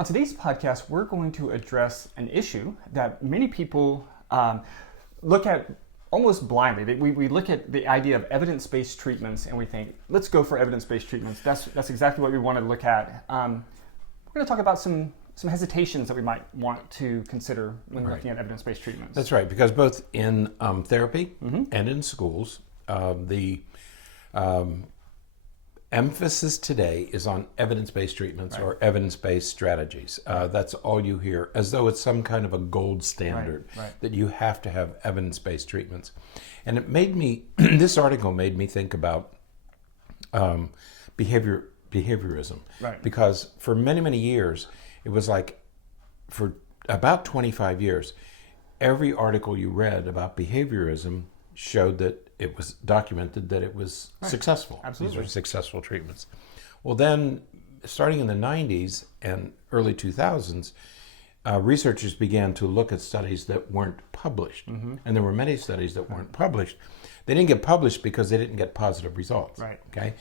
On today's podcast, we're going to address an issue that many people look at almost blindly. We look at the idea of evidence-based treatments and we think, let's go for evidence-based treatments. That's exactly what we want to look at. We're going to talk about some hesitations that we might want to consider when looking at evidence-based treatments. That's right, because both in therapy and in schools, the emphasis today is on evidence-based treatments or evidence-based strategies. That's all you hear, as though it's some kind of a gold standard that you have to have evidence-based treatments. And it made me, this article made me think about behaviorism. Right. Because for many, many years, it was like, for about 25 years, every article you read about behaviorism showed that it was documented that it was successful. Absolutely. These are successful treatments. Well, then, starting in the 90s and early 2000s, researchers began to look at studies that weren't published. And there were many studies that weren't published. They didn't get published because they didn't get positive results. Right. Okay?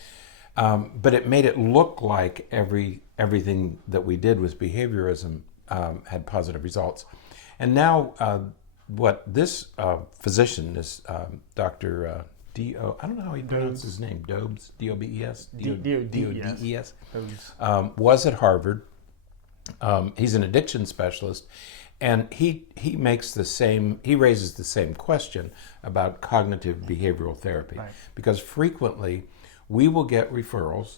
But it made it look like everything that we did with behaviorism had positive results. And now, what this physician, this Dr. D.O., I don't know how he pronounces his name, Dobes, D-O-B-E-S? D-O-D-E-S, was at Harvard. He's an addiction specialist, and he raises the same question about cognitive behavioral therapy. Right. Because frequently, we will get referrals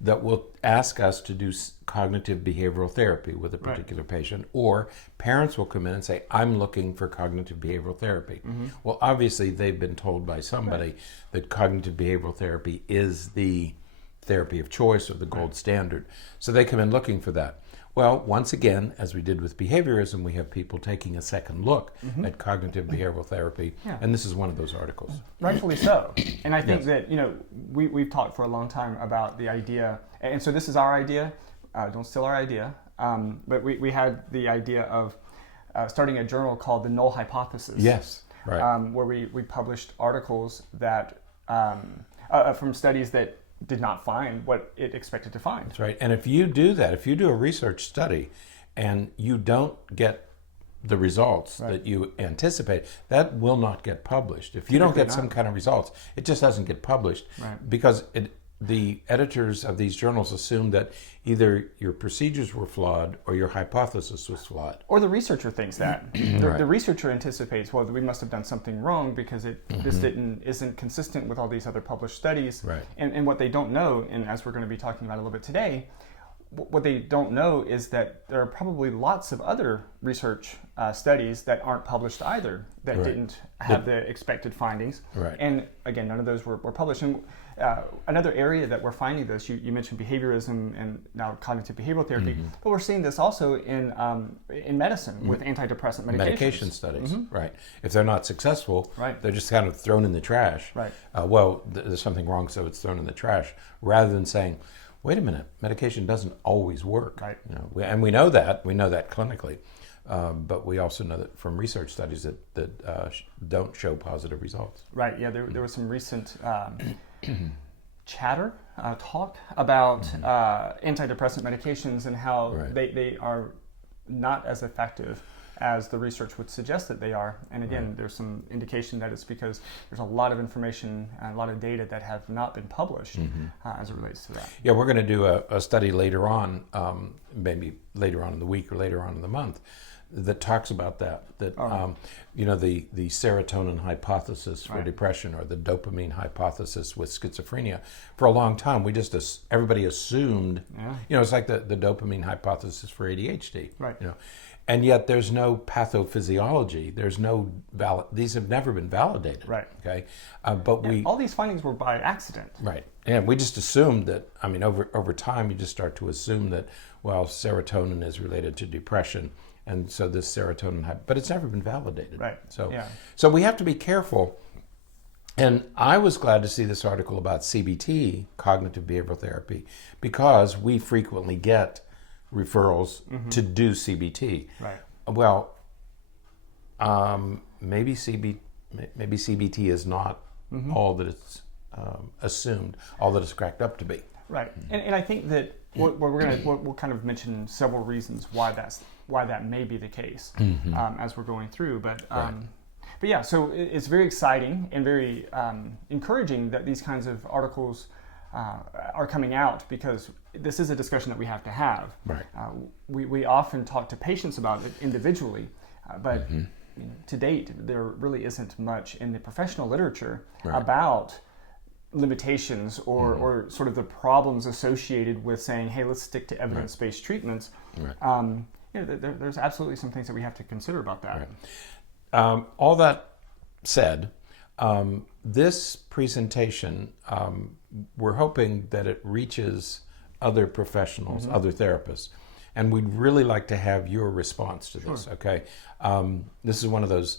that will ask us to do cognitive behavioral therapy with a particular patient, or parents will come in and say, I'm looking for cognitive behavioral therapy. Well, obviously, they've been told by somebody that cognitive behavioral therapy is the therapy of choice or the gold standard. So they come in looking for that. Well, once again, as we did with behaviorism, we have people taking a second look at cognitive behavioral therapy, and this is one of those articles. Rightfully so. And I think that, we've talked for a long time about the idea, and so this is our idea, don't steal our idea, but we had the idea of starting a journal called the Null Hypothesis. Yes, right. Where we published articles that, from studies that did not find what it expected to find. That's right. And if you do that, if you do a research study and you don't get the results that you anticipate, that will not get published. If you don't get some kind of results, it just doesn't get published because the editors of these journals assume that either your procedures were flawed or your hypothesis was flawed. Or the researcher thinks that. The researcher anticipates, well, we must have done something wrong because this isn't consistent with all these other published studies. Right. And what they don't know, and as we're going to be talking about a little bit today, what they don't know is that there are probably lots of other research studies that aren't published either, that didn't have the expected findings. Right. And again, none of those were published. And another area that we're finding this, you mentioned behaviorism and now cognitive behavioral therapy, but we're seeing this also in medicine with antidepressant medications. Medication studies, right. If they're not successful, they're just kind of thrown in the trash. Right. There's something wrong, so it's thrown in the trash, rather than saying, wait a minute, medication doesn't always work. Right. And we know that clinically, but we also know that from research studies that don't show positive results. Right, yeah, there was some recent chatter, talk about antidepressant medications and how they are not as effective as the research would suggest that they are. And again, there's some indication that it's because there's a lot of information and a lot of data that have not been published as it relates to that. Yeah, we're going to do a study later on, maybe later on in the week or later on in the month, that talks about that. The serotonin hypothesis for depression, or the dopamine hypothesis with schizophrenia. For a long time, everybody assumed, it's like the dopamine hypothesis for ADHD. Right. And yet there's no pathophysiology. There's no these have never been validated. Right. Okay. All these findings were by accident. Right. And we just assumed that. I mean, over time, you just start to assume that serotonin is related to depression, and so this serotonin, but it's never been validated. Right. So we have to be careful. And I was glad to see this article about CBT, cognitive behavioral therapy, because we frequently get referrals to do CBT. Right. Well, maybe CBT is not all that it's assumed, all that it's cracked up to be. Right. And I think that we'll kind of mention several reasons why that may be the case as we're going through. But yeah, so it's very exciting and very encouraging that these kinds of articles are coming out, because this is a discussion that we have to have. Right. We often talk to patients about it individually, but to date, there really isn't much in the professional literature about limitations or sort of the problems associated with saying, hey, let's stick to evidence-based treatments. There's absolutely some things that we have to consider about that. All that said, this presentation, we're hoping that it reaches other professionals, other therapists, and we'd really like to have your response to this. Okay, this is one of those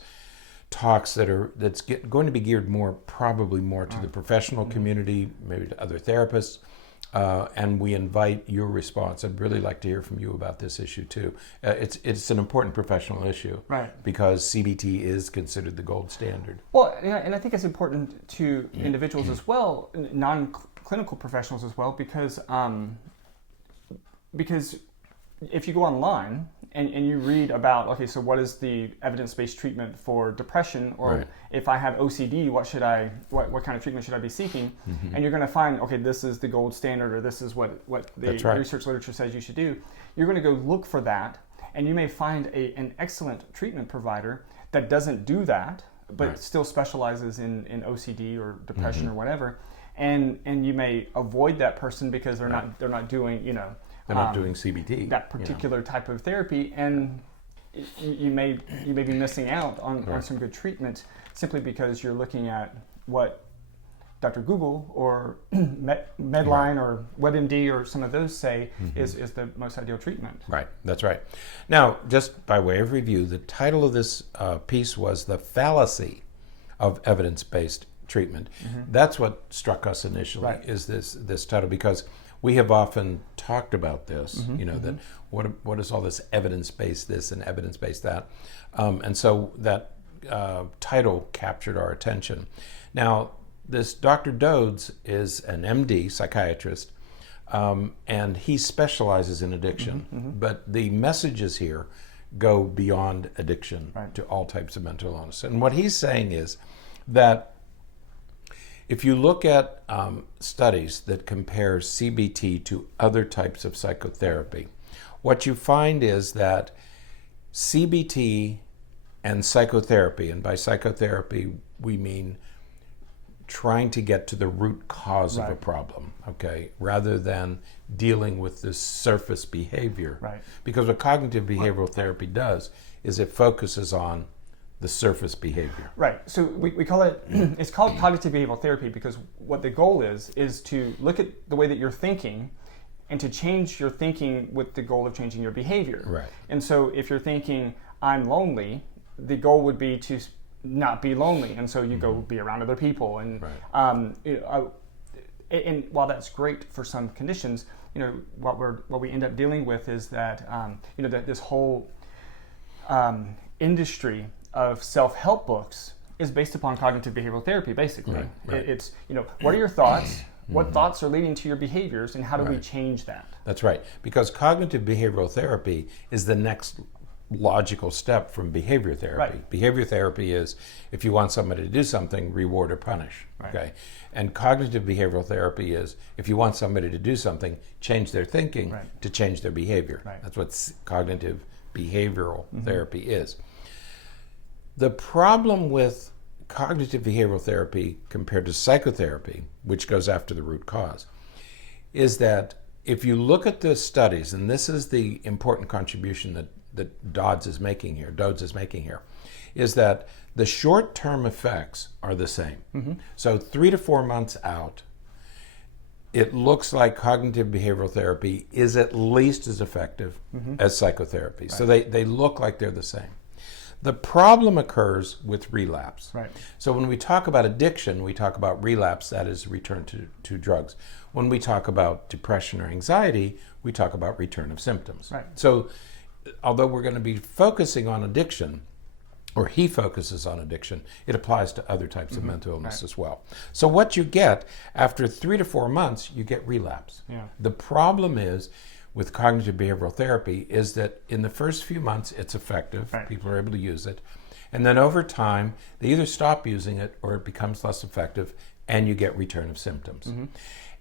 talks that's going to be geared probably more to the professional community, maybe to other therapists, and we invite your response. I'd really like to hear from you about this issue too. It's an important professional issue, because CBT is considered the gold standard. Well, yeah, and I think it's important to individuals as well, non-clinical professionals as well, because if you go online and you read about, okay, so what is the evidence-based treatment for depression, or if I have OCD, what kind of treatment should I be seeking? And you're going to find, okay, this is the gold standard, or this is what the research literature says you should do. You're going to go look for that, and you may find an excellent treatment provider that doesn't do that, but still specializes in OCD or depression or whatever, and you may avoid that person because they're not doing, they're not doing CBT, that particular type of therapy, and you may be missing out on some good treatment simply because you're looking at what Dr. Google or Medline or WebMD or some of those say is the most ideal treatment. Right, that's right. Now, just by way of review, the title of this piece was "The Fallacy of Evidence-Based Treatment." That's what struck us initially, is this title, because we have often talked about this, that what is all this evidence-based this and evidence-based that, and so that title captured our attention. Now, this Dr. Dodds is an MD, psychiatrist, and he specializes in addiction, but the messages here go beyond addiction to all types of mental illness. And what he's saying is that if you look at studies that compare CBT to other types of psychotherapy, what you find is that CBT and psychotherapy, and by psychotherapy we mean trying to get to the root cause of a problem, okay, rather than dealing with this surface behavior. Because what cognitive behavioral therapy does is it focuses on the surface behavior. So we call it, it's called cognitive behavioral therapy because what the goal is to look at the way that you're thinking and to change your thinking with the goal of changing your behavior. And so if you're thinking, I'm lonely, the goal would be to not be lonely, and so you go be around other people. And and while that's great for some conditions, what we end up dealing with is that that this whole industry of self-help books is based upon cognitive behavioral therapy, basically. It's, what are your thoughts? What thoughts are leading to your behaviors, and how do we change that? That's right, because cognitive behavioral therapy is the next logical step from behavior therapy. Behavior therapy is, if you want somebody to do something, reward or punish. Okay, and cognitive behavioral therapy is, if you want somebody to do something, change their thinking to change their behavior. That's what cognitive behavioral therapy is. The problem with cognitive behavioral therapy compared to psychotherapy, which goes after the root cause, is that if you look at the studies, and this is the important contribution that Dodds is making here, is that the short-term effects are the same. So 3 to 4 months out, it looks like cognitive behavioral therapy is at least as effective as psychotherapy. So they look like they're the same. The problem occurs with relapse. So when we talk about addiction, we talk about relapse, that is return to drugs. When we talk about depression or anxiety, we talk about return of symptoms. So although we're going to be focusing on addiction, or he focuses on addiction, it applies to other types of mental illness as well. So what you get after 3 to 4 months, you get relapse. Yeah. The problem is with cognitive behavioral therapy is that in the first few months it's effective, people are able to use it, and then over time they either stop using it or it becomes less effective and you get return of symptoms.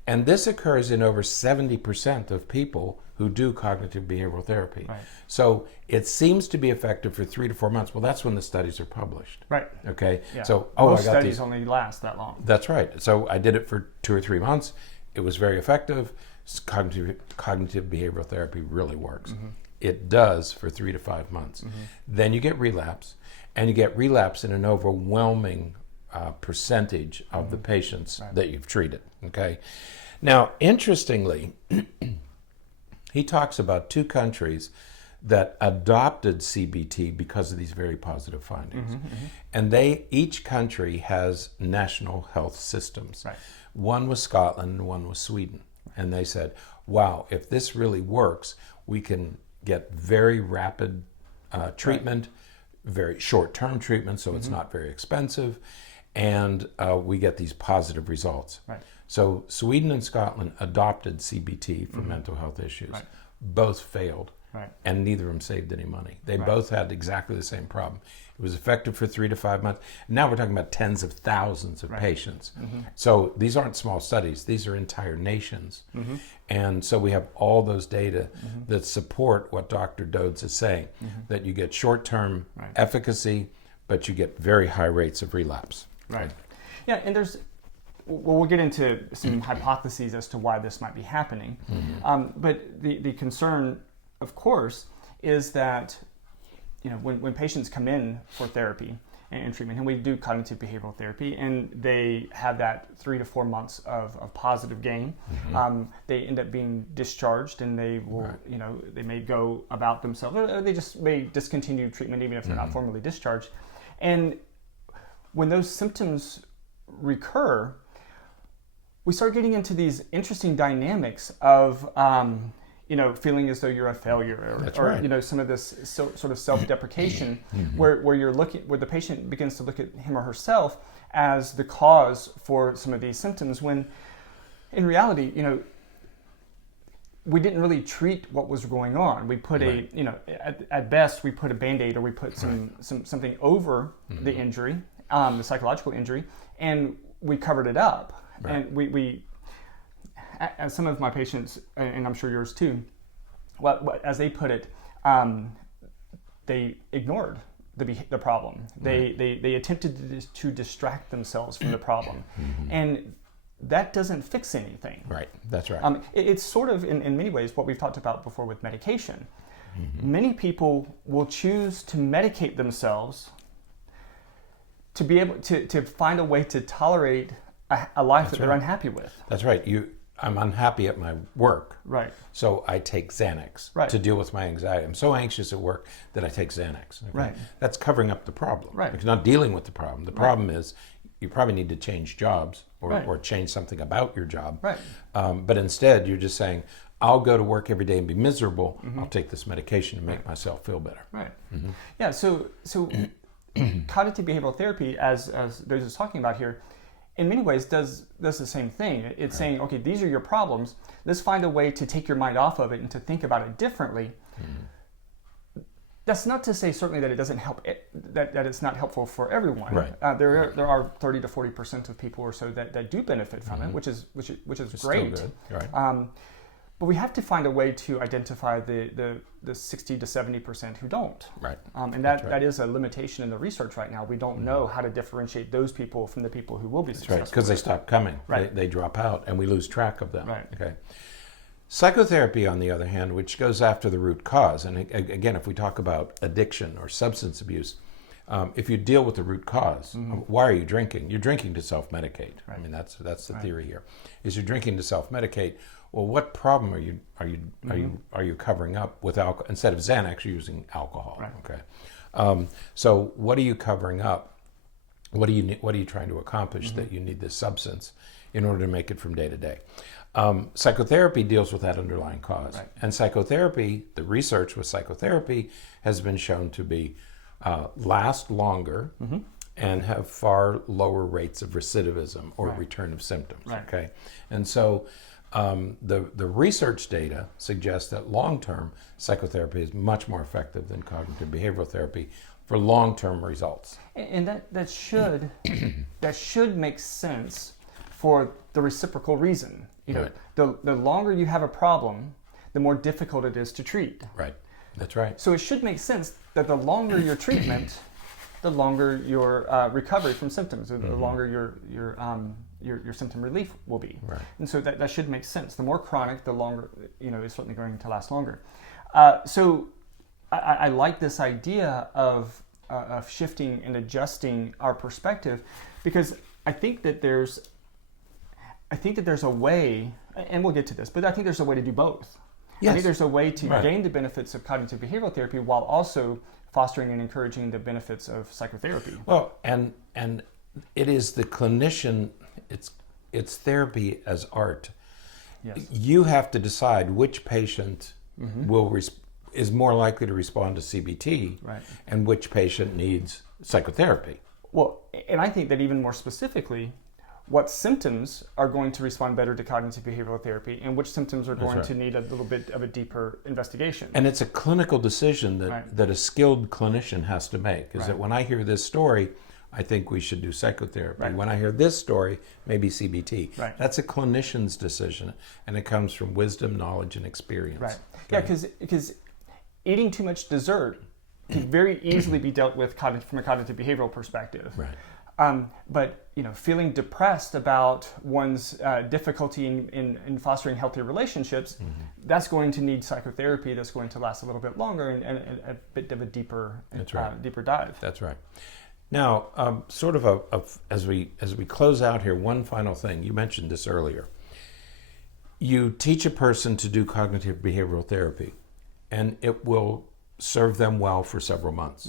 And this occurs in over 70% of people who do cognitive behavioral therapy. So it seems to be effective for 3 to 4 months. Well, that's when the studies are published. Okay. Yeah. So most I got studies these. only last that long. That's right. So I did it for 2 or 3 months. It was very effective. Cognitive behavioral therapy really works. It does for 3 to 5 months. Then you get relapse, and you get relapse in an overwhelming percentage of the patients that you've treated. Okay. Now, interestingly, he talks about 2 countries that adopted CBT because of these very positive findings. And each country has national health systems. One was Scotland and one was Sweden. And they said, wow, if this really works, we can get very rapid treatment, very short-term treatment, so it's not very expensive, and we get these positive results. So Sweden and Scotland adopted CBT for mental health issues. Both failed, and neither of them saved any money. They both had exactly the same problem. It was effective for 3 to 5 months. Now we're talking about tens of thousands of patients. So these aren't small studies. These are entire nations. And so we have all those data that support what Dr. Dodds is saying, that you get short-term efficacy, but you get very high rates of relapse. Yeah, and we'll get into some hypotheses as to why this might be happening. But the concern, of course, is that when patients come in for therapy and treatment, and we do cognitive behavioral therapy, and they have that 3 to 4 months of positive gain, they end up being discharged, and they will, they may go about themselves, or they just may discontinue treatment even if they're not formally discharged. And when those symptoms recur, we start getting into these interesting dynamics of feeling as though you're a failure, or some of this sort of self-deprecation, where the patient begins to look at him or herself as the cause for some of these symptoms, when in reality, we didn't really treat what was going on. We put at best we put a Band-Aid, or we put something over the injury, the psychological injury, and we covered it up. And we as some of my patients, and I'm sure yours too, as they put it, they ignored the problem. They attempted to distract themselves from the problem, and that doesn't fix anything. That's right. It's sort of in many ways what we've talked about before with medication. Many people will choose to medicate themselves to be able to find a way to tolerate a life that they're unhappy with. That's right. I'm unhappy at my work. So I take Xanax to deal with my anxiety. I'm so anxious at work that I take Xanax. That's covering up the problem. It's not dealing with the problem. The problem is you probably need to change jobs or change something about your job. But instead, you're just saying, I'll go to work every day and be miserable. I'll take this medication to make myself feel better. Yeah, so cognitive behavioral therapy, as Dodds is talking about here, in many ways does the same thing. It's saying, okay, these are your problems. Let's find a way to take your mind off of it and to think about it differently. That's not to say certainly that it doesn't help, that it's not helpful for everyone. There are 30 to 40% of people or so that do benefit from it, which is great. Still good. But we have to find a way to identify the 60 to 70% who don't. And that is a limitation in the research right now. We don't know how to differentiate those people from the people who will be successful. Because they stop coming. They drop out, and we lose track of them. Okay. Psychotherapy, on the other hand, which goes after the root cause, and again, if we talk about addiction or substance abuse, if you deal with the root cause, why are you drinking? You're drinking to self-medicate. I mean, that's the theory here. Is you're drinking to self-medicate. Well, what problem are you covering up with alcohol? Instead of Xanax, you're using alcohol. Okay. So what are you covering up? What are you trying to accomplish that you need this substance in order to make it from day to day? Psychotherapy deals with that underlying cause. And psychotherapy, the research with psychotherapy has been shown to be last longer, and have far lower rates of recidivism or return of symptoms. Right. Okay, and so the research data suggests that long-term psychotherapy is much more effective than cognitive behavioral therapy for long-term results. And that should that should make sense for the reciprocal reason. Right. The longer you have a problem, the more difficult it is to treat. Right. That's right. So it should make sense that the longer your treatment, the longer your recovery from symptoms, or the longer your symptom relief will be. Right. And so that should make sense. The more chronic, the longer, it's certainly going to last longer. So I like this idea of shifting and adjusting our perspective, because I think that there's a way, and we'll get to this, but I think there's a way to do both. Yes. I think there's a way to gain the benefits of cognitive behavioral therapy while also fostering and encouraging the benefits of psychotherapy. Well, and it is the clinician. It's therapy as art. Yes. You have to decide which patient is more likely to respond to CBT, Right. and which patient needs psychotherapy. Well, and I think that even more specifically, what symptoms are going to respond better to cognitive behavioral therapy and which symptoms are going to need a little bit of a deeper investigation. And it's a clinical decision that a skilled clinician has to make, is that when I hear this story, I think we should do psychotherapy. Right. When I hear this story, maybe CBT. Right. That's a clinician's decision, and it comes from wisdom, knowledge, and experience. Right. Yeah, because eating too much dessert can very easily be dealt with from a cognitive behavioral perspective. Right. But feeling depressed about one's difficulty in fostering healthy relationships, that's going to need psychotherapy. That's going to last a little bit longer and a bit of a deeper dive. That's right. Now, as we close out here, one final thing. You mentioned this earlier. You teach a person to do cognitive behavioral therapy, and it will serve them well for several months.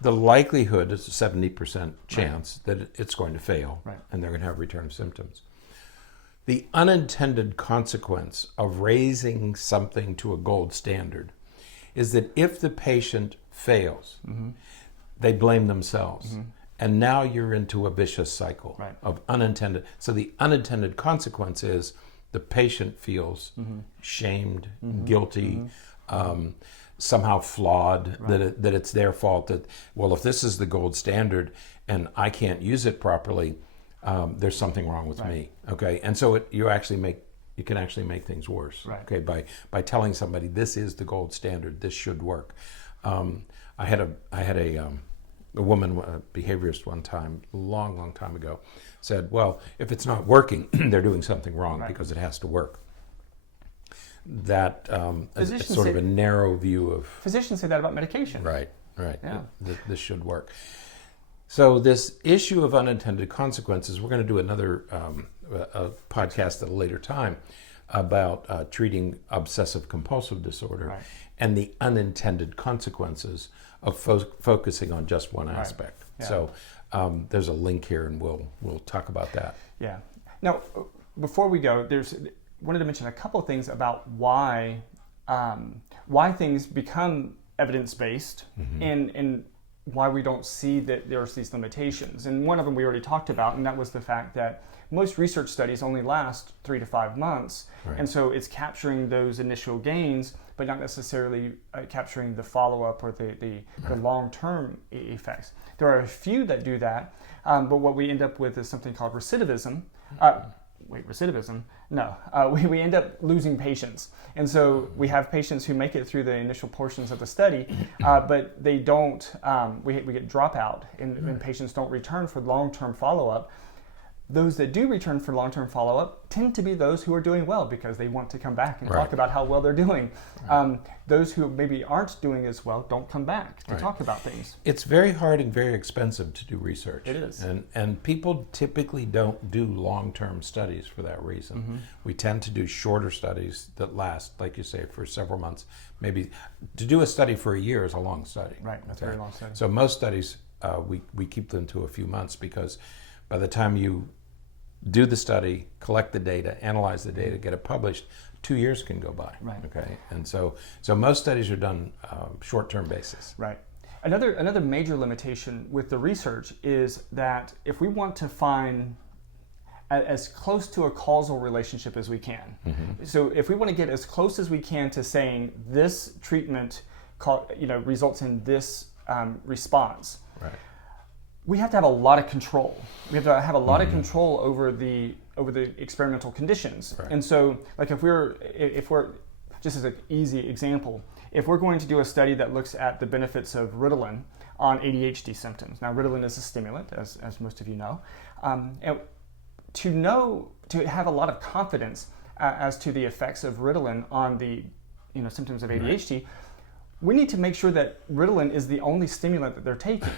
The likelihood is a 70% chance that it's going to fail, and they're going to have return of symptoms. The unintended consequence of raising something to a gold standard is that if the patient fails, they blame themselves. And now you're into a vicious cycle of unintended. So the unintended consequence is the patient feels shamed, guilty, somehow flawed, that it's their fault, that, well, if this is the gold standard and I can't use it properly, there's something wrong with me. Okay, and so you can actually make things worse. Okay, by telling somebody this is the gold standard, this should work. I had a woman, a behaviorist one time, long time ago, said, well, if it's not working, they're doing something wrong because it has to work. That is sort of a narrow view of... Physicians say that about medication. Right. Yeah. This should work. So this issue of unintended consequences, we're going to do another a podcast at a later time about treating obsessive compulsive disorder and the unintended consequences of focusing on just one aspect. Yeah. So there's a link here, and we'll talk about that. Yeah. Now, before we go, wanted to mention a couple of things about why things become evidence-based and why we don't see that there's these limitations. And one of them we already talked about, and that was the fact that most research studies only last 3 to 5 months. And so it's capturing those initial gains, but not necessarily capturing the follow-up or the long-term effects. There are a few that do that, but what we end up with is something called recidivism. Recidivism? No. We end up losing patients. And so we have patients who make it through the initial portions of the study, but they don't, we get dropout, and patients don't return for long-term follow-up. Those that do return for long-term follow-up tend to be those who are doing well because they want to come back and talk about how well they're doing. Those who maybe aren't doing as well don't come back to talk about things. It's very hard and very expensive to do research. It is. And people typically don't do long-term studies for that reason. We tend to do shorter studies that last, like you say, for several months. Maybe to do a study for a year is a long study. Right, that's a very long study. So most studies, we keep them to a few months, because by the time you do the study, collect the data, analyze the data, get it published, 2 years can go by. Okay, and so most studies are done short-term basis. Right, Another major limitation with the research is that if we want to find as close to a causal relationship as we can, so if we want to get as close as we can to saying this treatment results in this response, right, we have to have a lot of control. We have to have a lot of control over the experimental conditions. Right. And so, like if we're just as an easy example, if we're going to do a study that looks at the benefits of Ritalin on ADHD symptoms. Now, Ritalin is a stimulant, as most of you know. And to have a lot of confidence as to the effects of Ritalin on the symptoms of ADHD, right, we need to make sure that Ritalin is the only stimulant that they're taking,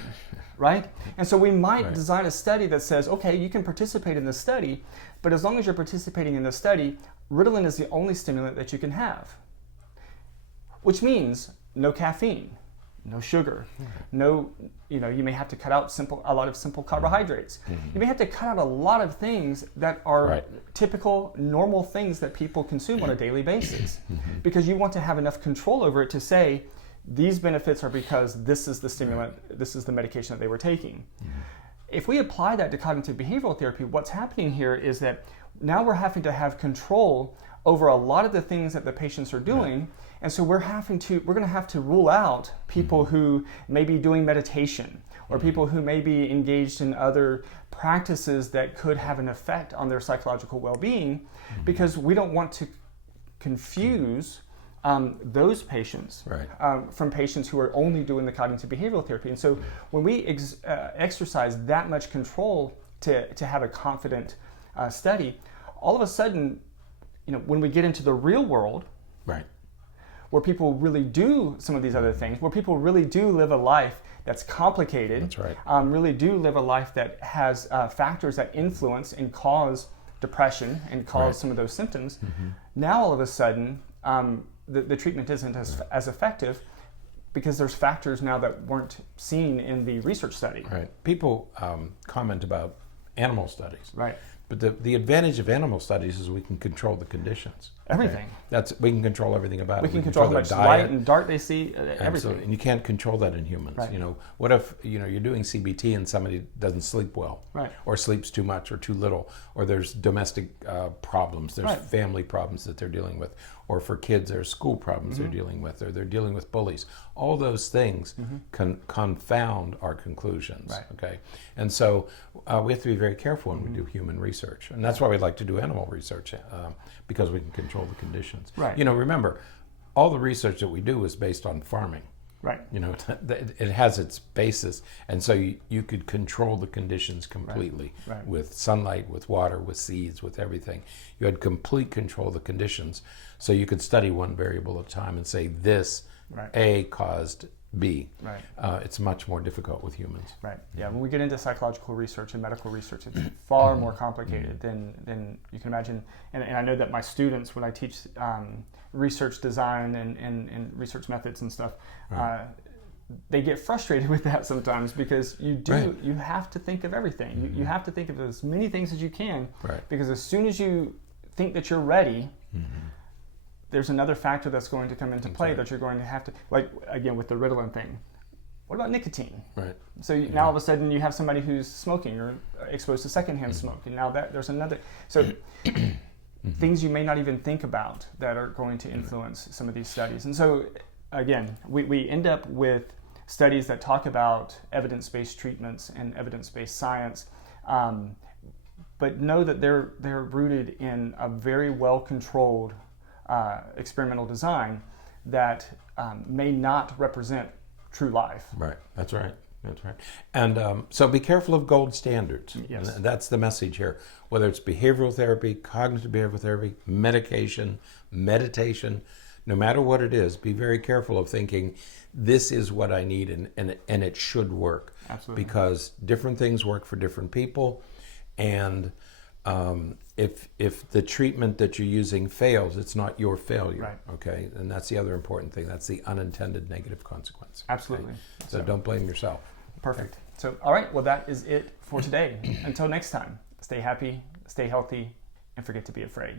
right? And so we might design a study that says, okay, you can participate in this study, but as long as you're participating in this study, Ritalin is the only stimulant that you can have. Which means no caffeine, no sugar, no, you may have to cut out a lot of simple carbohydrates. You may have to cut out a lot of things that are typical, normal things that people consume on a daily basis, because you want to have enough control over it to say, these benefits are because this is the stimulant, this is the medication that they were taking. If we apply that to cognitive behavioral therapy, what's happening here is that now we're having to have control over a lot of the things that the patients are doing. And so we're going to have to rule out people who may be doing meditation, or people who may be engaged in other practices that could have an effect on their psychological well-being, because we don't want to confuse those patients from patients who are only doing the cognitive behavioral therapy. And so when we exercise that much control to have a confident study, all of a sudden, when we get into the real world, where people really do some of these other things, where people really do live a life that's complicated, really do live a life that has factors that influence and cause depression and cause some of those symptoms, now all of a sudden the treatment isn't as effective, because there's factors now that weren't seen in the research study. People comment about animal studies. But the advantage of animal studies is we can control the conditions. Everything. We can control everything about it. We can control how much light and dark they see, everything. And you can't control that in humans. What if you're doing CBT and somebody doesn't sleep well, or sleeps too much or too little, or there's domestic problems, there's family problems that they're dealing with, or for kids there's school problems they're dealing with, or they're dealing with bullies. All those things can confound our conclusions. Okay, and so we have to be very careful when we do human research, and that's why we like to do animal research, because we can control the conditions. Remember, all the research that we do is based on farming. It has its basis, and so you could control the conditions completely with sunlight, with water, with seeds, with everything. You had complete control of the conditions, so you could study one variable at a time and say this A caused B. It's much more difficult with humans. When we get into psychological research and medical research, it's far more complicated than you can imagine. And I know that my students, when I teach research design and research methods and stuff, they get frustrated with that sometimes, because you have to think of everything. You have to think of as many things as you can, because as soon as you think that you're ready, there's another factor that's going to come into play that you're going to have to, like again with the Ritalin thing. What about nicotine? So now all of a sudden you have somebody who's smoking or exposed to secondhand smoke, and now there's another. So things you may not even think about that are going to influence some of these studies. And so again, we end up with studies that talk about evidence-based treatments and evidence-based science, but know that they're rooted in a very well-controlled experimental design that may not represent true life. That's right. And so be careful of gold standards. And that's the message here. Whether it's behavioral therapy, cognitive behavioral therapy, medication, meditation, no matter what it is, be very careful of thinking, this is what I need and it should work. Absolutely. Because different things work for different people. And if the treatment that you're using fails, it's not your failure. Okay? And that's the other important thing. That's the unintended negative consequence. Absolutely. Okay? So don't blame yourself. Perfect. So, all right. Well, that is it for today. Until next time, stay happy, stay healthy, and forget to be afraid.